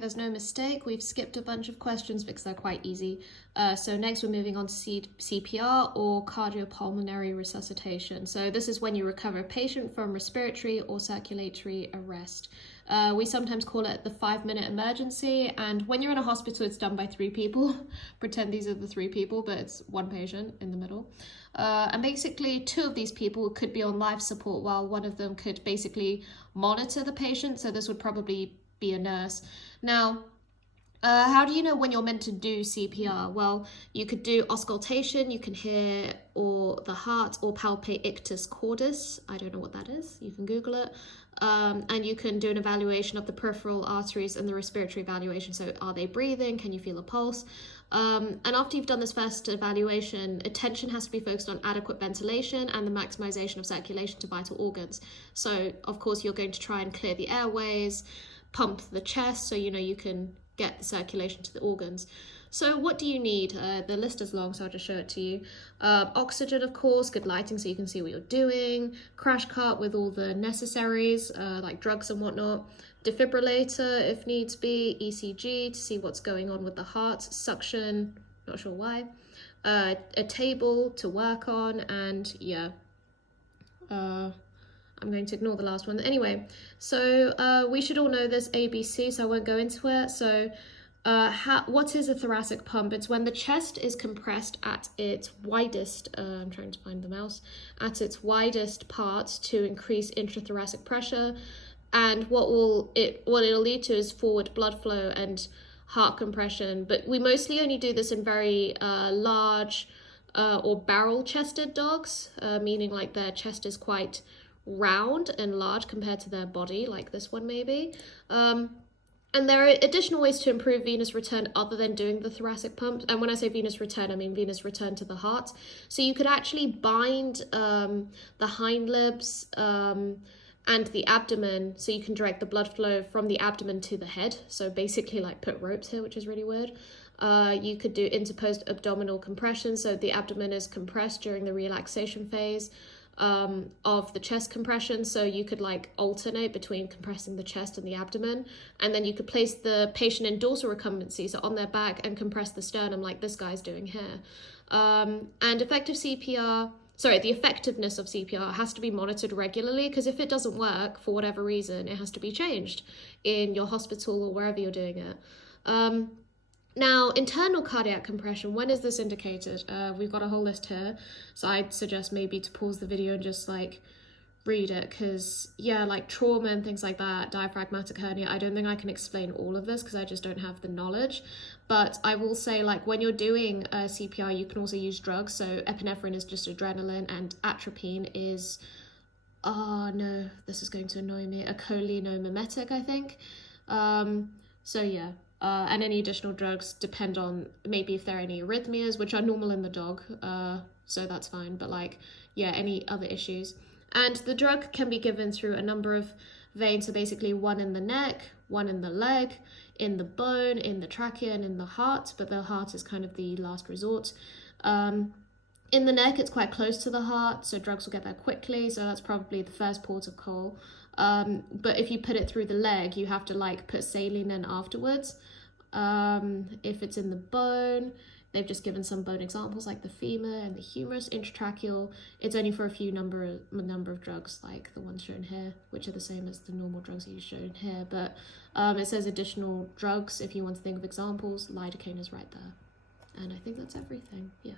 There's no mistake, we've skipped a bunch of questions because they're quite easy. So next we're moving on to CPR or cardiopulmonary resuscitation. So this is when you recover a patient from respiratory or circulatory arrest. We sometimes call it the 5-minute emergency, and when you're in a hospital it's done by 3 people. Pretend these are the 3 people, but it's 1 patient in the middle. And basically 2 of these people could be on life support while one of them could basically monitor the patient, so this would probably be a nurse. Now, how do you know when you're meant to do CPR? Well, you could do auscultation, you can hear or the heart or palpate ictus cordis. I don't know what that is. You can Google it. And you can do an evaluation of the peripheral arteries and the respiratory evaluation. So are they breathing? Can you feel a pulse? And after you've done this first evaluation, attention has to be focused on adequate ventilation and the maximization of circulation to vital organs. So, of course, you're going to try and clear the airways, pump the chest so you can get the circulation to the organs. So what do you need? The list is long, so I'll just show it to you. Oxygen, of course, good lighting so you can see what you're doing, crash cart with all the necessaries like drugs and whatnot, defibrillator if needs be, ECG to see what's going on with the heart, suction, not sure why, a table to work on, and yeah. I'm going to ignore the last one. Anyway, so we should all know this ABC, so I won't go into it. So what is a thoracic pump? It's when the chest is compressed at its widest, I'm trying to find the mouse, at its widest part to increase intrathoracic pressure. And what it'll lead to is forward blood flow and heart compression. But we mostly only do this in very large or barrel-chested dogs, meaning like their chest is quite round and large compared to their body, like this one maybe. And there are additional ways to improve venous return other than doing the thoracic pump. And when I say venous return, I mean venous return to the heart. So you could actually bind the hind libs and the abdomen, so you can direct the blood flow from the abdomen to the head. So basically like put ropes here, which is really weird. You could do interposed abdominal compression, so the abdomen is compressed during the relaxation phase of the chest compression, so you could like alternate between compressing the chest and the abdomen, and then you could place the patient in dorsal recumbency, so on their back, and compress the sternum like this guy's doing here. And the effectiveness of CPR has to be monitored regularly, because if it doesn't work for whatever reason, it has to be changed in your hospital or wherever you're doing it. Now, internal cardiac compression, when is this indicated? We've got a whole list here, so I'd suggest maybe to pause the video and just like read it, because yeah, like trauma and things like that, diaphragmatic hernia, I don't think I can explain all of this because I just don't have the knowledge. But I will say, like, when you're doing CPR, you can also use drugs. So epinephrine is just adrenaline, and atropine is, oh no, this is going to annoy me, a cholinomimetic, I think. So yeah. And any additional drugs depend on maybe if there are any arrhythmias, which are normal in the dog, so that's fine, but like, yeah, any other issues. And the drug can be given through a number of veins, so basically one in the neck, one in the leg, in the bone, in the trachea, and in the heart, but the heart is kind of the last resort. In the neck, it's quite close to the heart, so drugs will get there quickly, so that's probably the first port of call. But if you put it through the leg, you have to like put saline in afterwards. If it's in the bone, they've just given some bone examples like the femur and the humerus. Intratracheal, it's only for a few number of drugs like the ones shown here, which are the same as the normal drugs that you shown here. But it says additional drugs if you want to think of examples. Lidocaine is right there. And I think that's everything. Yeah.